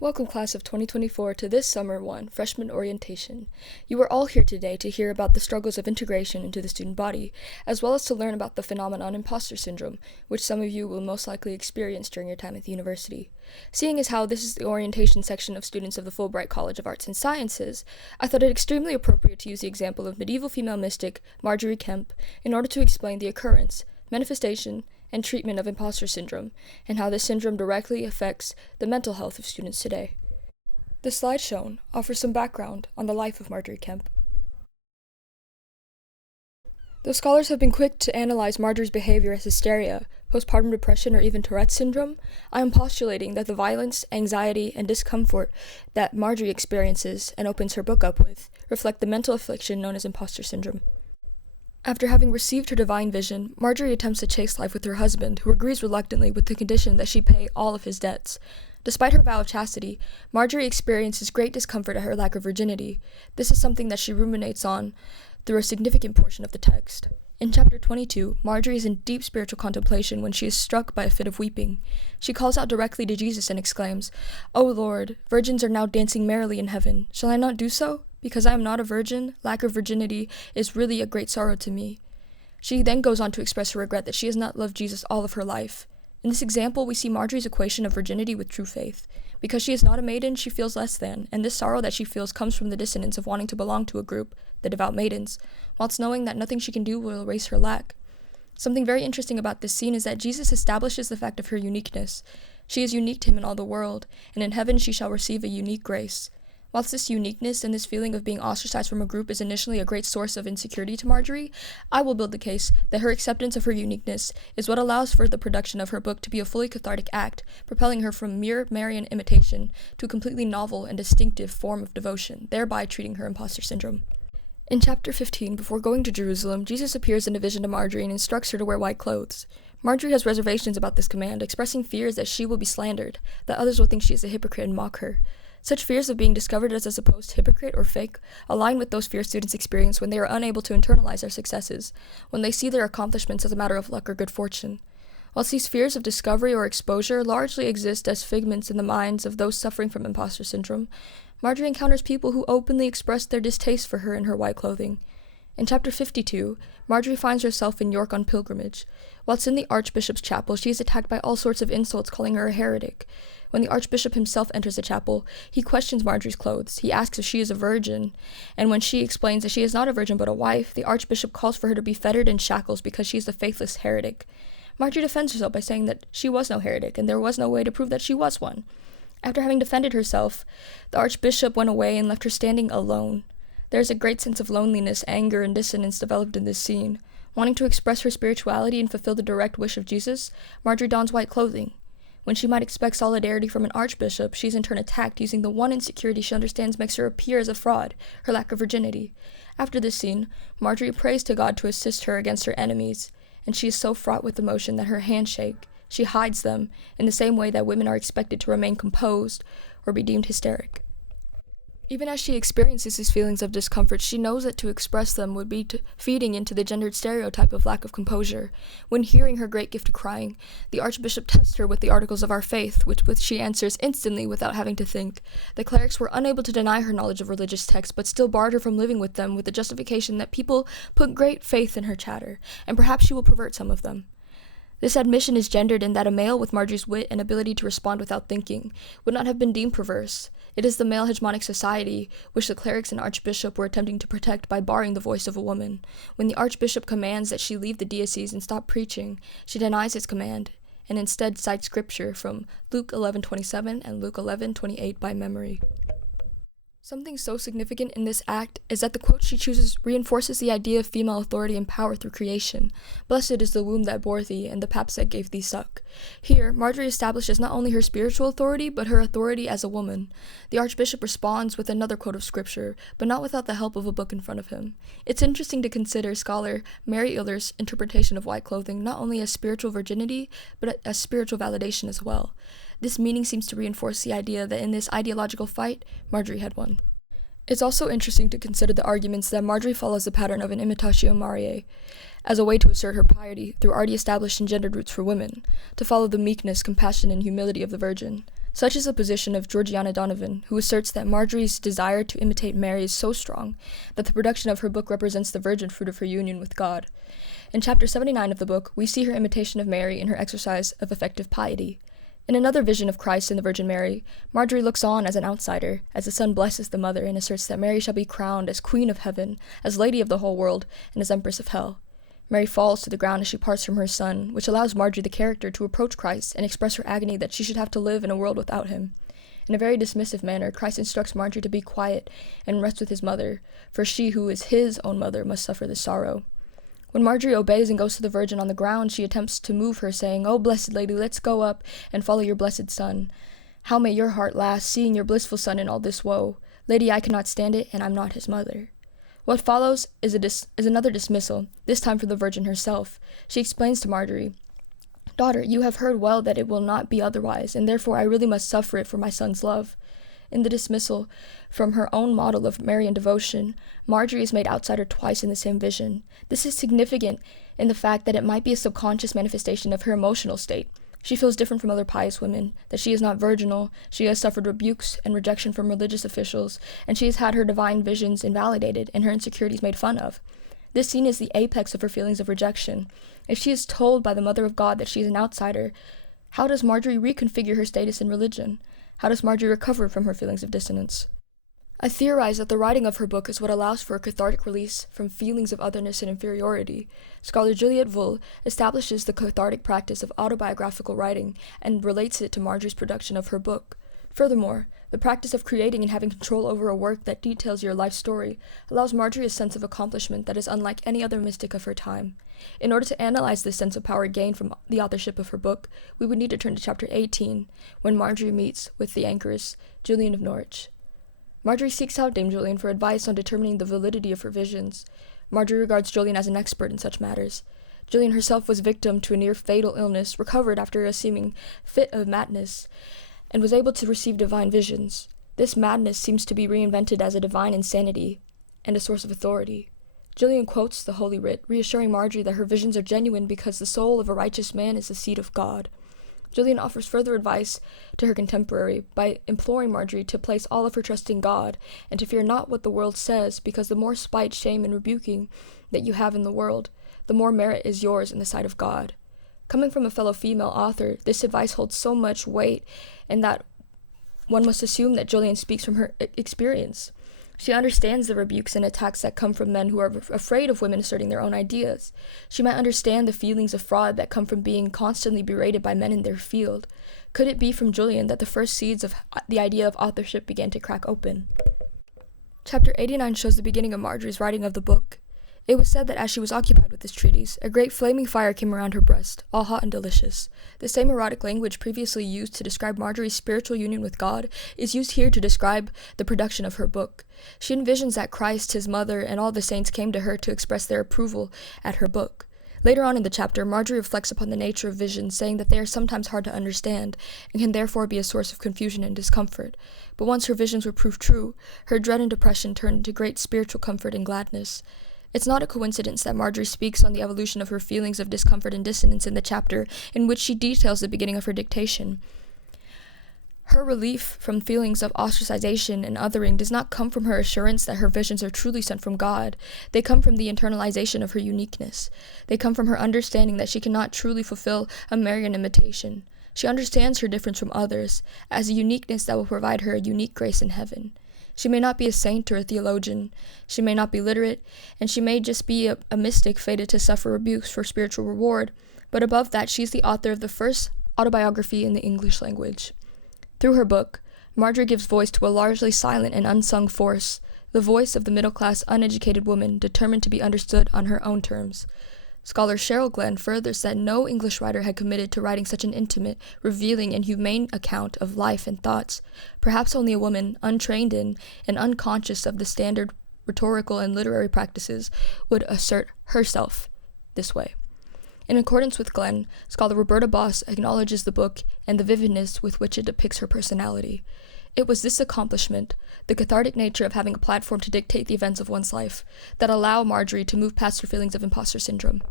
Welcome, class of 2024, to this Summer 1 Freshman Orientation. You are all here today to hear about the struggles of integration into the student body, as well as to learn about the phenomenon Imposter Syndrome, which some of you will most likely experience during your time at the university. Seeing as how this is the orientation section of students of the Fulbright College of Arts and Sciences, I thought it extremely appropriate to use the example of medieval female mystic Margery Kempe in order to explain the occurrence, manifestation, and treatment of imposter syndrome, and how this syndrome directly affects the mental health of students today. The slide shown offers some background on the life of Margery Kempe. Though scholars have been quick to analyze Margery's behavior as hysteria, postpartum depression, or even Tourette's syndrome, I am postulating that the violence, anxiety, and discomfort that Margery experiences and opens her book up with reflect the mental affliction known as imposter syndrome. After having received her divine vision, Margery attempts to chase life with her husband, who agrees reluctantly with the condition that she pay all of his debts. Despite her vow of chastity, Margery experiences great discomfort at her lack of virginity. This is something that she ruminates on through a significant portion of the text. In chapter 22, Margery is in deep spiritual contemplation when she is struck by a fit of weeping. She calls out directly to Jesus and exclaims, "O Lord, virgins are now dancing merrily in heaven. Shall I not do so? Because I am not a virgin, lack of virginity is really a great sorrow to me." She then goes on to express her regret that she has not loved Jesus all of her life. In this example, we see Margery's equation of virginity with true faith. Because she is not a maiden, she feels less than, and this sorrow that she feels comes from the dissonance of wanting to belong to a group, the devout maidens, whilst knowing that nothing she can do will erase her lack. Something very interesting about this scene is that Jesus establishes the fact of her uniqueness. She is unique to him in all the world, and in heaven she shall receive a unique grace. Whilst this uniqueness and this feeling of being ostracized from a group is initially a great source of insecurity to Margery, I will build the case that her acceptance of her uniqueness is what allows for the production of her book to be a fully cathartic act, propelling her from mere Marian imitation to a completely novel and distinctive form of devotion, thereby treating her imposter syndrome. In chapter 15, before going to Jerusalem, Jesus appears in a vision to Margery and instructs her to wear white clothes. Margery has reservations about this command, expressing fears that she will be slandered, that others will think she is a hypocrite and mock her. Such fears of being discovered as a supposed hypocrite or fake align with those fears students experience when they are unable to internalize their successes, when they see their accomplishments as a matter of luck or good fortune. Whilst these fears of discovery or exposure largely exist as figments in the minds of those suffering from imposter syndrome, Margery encounters people who openly express their distaste for her in her white clothing. In chapter 52, Margery finds herself in York on pilgrimage. Whilst in the Archbishop's chapel, she is attacked by all sorts of insults, calling her a heretic. When the Archbishop himself enters the chapel, he questions Margery's clothes. He asks if she is a virgin, and when she explains that she is not a virgin but a wife, the Archbishop calls for her to be fettered in shackles because she is a faithless heretic. Margery defends herself by saying that she was no heretic, and there was no way to prove that she was one. After having defended herself, the Archbishop went away and left her standing alone. There is a great sense of loneliness, anger, and dissonance developed in this scene. Wanting to express her spirituality and fulfill the direct wish of Jesus, Margery dons white clothing. When she might expect solidarity from an archbishop, she is in turn attacked using the one insecurity she understands makes her appear as a fraud, her lack of virginity. After this scene, Margery prays to God to assist her against her enemies, and she is so fraught with emotion that her hands shake. She hides them, in the same way that women are expected to remain composed or be deemed hysteric. Even as she experiences these feelings of discomfort, she knows that to express them would be feeding into the gendered stereotype of lack of composure. When hearing her great gift of crying, the Archbishop tests her with the Articles of Our Faith, which she answers instantly without having to think. The clerics were unable to deny her knowledge of religious texts, but still barred her from living with them with the justification that people put great faith in her chatter, and perhaps she will pervert some of them. This admission is gendered in that a male with Margery's wit and ability to respond without thinking would not have been deemed perverse. It is the male hegemonic society which the clerics and archbishop were attempting to protect by barring the voice of a woman. When the archbishop commands that she leave the diocese and stop preaching, she denies his command, and instead cites scripture from Luke 11:27 and Luke 11:28 by memory. Something so significant in this act is that the quote she chooses reinforces the idea of female authority and power through creation. "Blessed is the womb that bore thee, and the paps that gave thee suck." Here, Margery establishes not only her spiritual authority, but her authority as a woman. The Archbishop responds with another quote of scripture, but not without the help of a book in front of him. It's interesting to consider scholar Mary Iller's interpretation of white clothing not only as spiritual virginity, but as spiritual validation as well. This meaning seems to reinforce the idea that in this ideological fight, Margery had won. It's also interesting to consider the arguments that Margery follows the pattern of an imitatio Mariae, as a way to assert her piety through already established and gendered roots for women, to follow the meekness, compassion, and humility of the Virgin. Such is the position of Georgiana Donovan, who asserts that Margery's desire to imitate Mary is so strong that the production of her book represents the virgin fruit of her union with God. In chapter 79 of the book, we see her imitation of Mary in her exercise of effective piety. In another vision of Christ and the Virgin Mary, Margery looks on as an outsider, as the Son blesses the mother and asserts that Mary shall be crowned as Queen of Heaven, as Lady of the whole world, and as Empress of Hell. Mary falls to the ground as she parts from her Son, which allows Margery the character to approach Christ and express her agony that she should have to live in a world without him. In a very dismissive manner, Christ instructs Margery to be quiet and rest with his mother, for she who is his own mother must suffer this sorrow. When Margery obeys and goes to the Virgin on the ground, she attempts to move her, saying, "O blessed Lady, let's go up and follow your blessed Son. How may your heart last, seeing your blissful Son in all this woe? Lady, I cannot stand it, and I'm not his mother." What follows is another dismissal, this time from the Virgin herself. She explains to Margery, "Daughter, you have heard well that it will not be otherwise, and therefore I really must suffer it for my Son's love." In the dismissal from her own model of Marian devotion, Margery is made outsider twice in the same vision. This is significant in the fact that it might be a subconscious manifestation of her emotional state. She feels different from other pious women, that she is not virginal, she has suffered rebukes and rejection from religious officials, and she has had her divine visions invalidated and her insecurities made fun of. This scene is the apex of her feelings of rejection. If she is told by the Mother of God that she is an outsider, how does Margery reconfigure her status in religion? How does Margery recover from her feelings of dissonance? I theorize that the writing of her book is what allows for a cathartic release from feelings of otherness and inferiority. Scholar Juliet Vull establishes the cathartic practice of autobiographical writing and relates it to Margery's production of her book. Furthermore, the practice of creating and having control over a work that details your life story allows Margery a sense of accomplishment that is unlike any other mystic of her time. In order to analyze this sense of power gained from the authorship of her book, we would need to turn to chapter 18, when Margery meets with the anchoress, Julian of Norwich. Margery seeks out Dame Julian for advice on determining the validity of her visions. Margery regards Julian as an expert in such matters. Julian herself was victim to a near-fatal illness, recovered after a seeming fit of madness, and was able to receive divine visions. This madness seems to be reinvented as a divine insanity and a source of authority. Julian quotes the Holy Writ, reassuring Margery that her visions are genuine because the soul of a righteous man is the seat of God. Julian offers further advice to her contemporary by imploring Margery to place all of her trust in God and to fear not what the world says, because the more spite, shame, and rebuking that you have in the world, the more merit is yours in the sight of God. Coming from a fellow female author, this advice holds so much weight in that one must assume that Julian speaks from her experience. She understands the rebukes and attacks that come from men who are afraid of women asserting their own ideas. She might understand the feelings of fraud that come from being constantly berated by men in their field. Could it be from Julian that the first seeds of the idea of authorship began to crack open? Chapter 89 shows the beginning of Margery's writing of the book. It was said that as she was occupied with this treatise, a great flaming fire came around her breast, all hot and delicious. The same erotic language previously used to describe Margery's spiritual union with God is used here to describe the production of her book. She envisions that Christ, his mother, and all the saints came to her to express their approval at her book. Later on in the chapter, Margery reflects upon the nature of visions, saying that they are sometimes hard to understand and can therefore be a source of confusion and discomfort. But once her visions were proved true, her dread and depression turned into great spiritual comfort and gladness. It's not a coincidence that Margery speaks on the evolution of her feelings of discomfort and dissonance in the chapter in which she details the beginning of her dictation. Her relief from feelings of ostracization and othering does not come from her assurance that her visions are truly sent from God. They come from the internalization of her uniqueness. They come from her understanding that she cannot truly fulfill a Marian imitation. She understands her difference from others as a uniqueness that will provide her a unique grace in heaven. She may not be a saint or a theologian, she may not be literate, and she may just be a mystic fated to suffer rebukes for spiritual reward, but above that, she is the author of the first autobiography in the English language. Through her book, Margery gives voice to a largely silent and unsung force, the voice of the middle-class, uneducated woman determined to be understood on her own terms. Scholar Cheryl Glenn further said no English writer had committed to writing such an intimate, revealing, and humane account of life and thoughts. Perhaps only a woman, untrained in and unconscious of the standard rhetorical and literary practices, would assert herself this way. In accordance with Glenn, scholar Roberta Boss acknowledges the book and the vividness with which it depicts her personality. It was this accomplishment, the cathartic nature of having a platform to dictate the events of one's life, that allowed Margery to move past her feelings of imposter syndrome.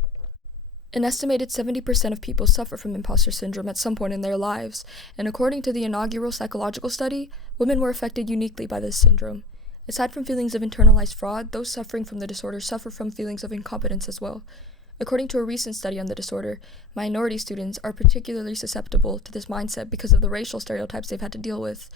An estimated 70% of people suffer from imposter syndrome at some point in their lives, and according to the inaugural psychological study, women were affected uniquely by this syndrome. Aside from feelings of internalized fraud, those suffering from the disorder suffer from feelings of incompetence as well. According to a recent study on the disorder, minority students are particularly susceptible to this mindset because of the racial stereotypes they've had to deal with.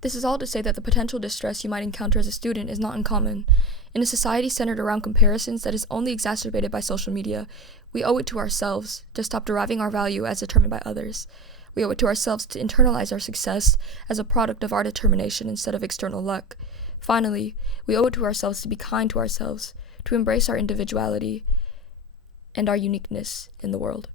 This is all to say that the potential distress you might encounter as a student is not uncommon. In a society centered around comparisons that is only exacerbated by social media, we owe it to ourselves to stop deriving our value as determined by others. We owe it to ourselves to internalize our success as a product of our determination instead of external luck. Finally, we owe it to ourselves to be kind to ourselves, to embrace our individuality and our uniqueness in the world.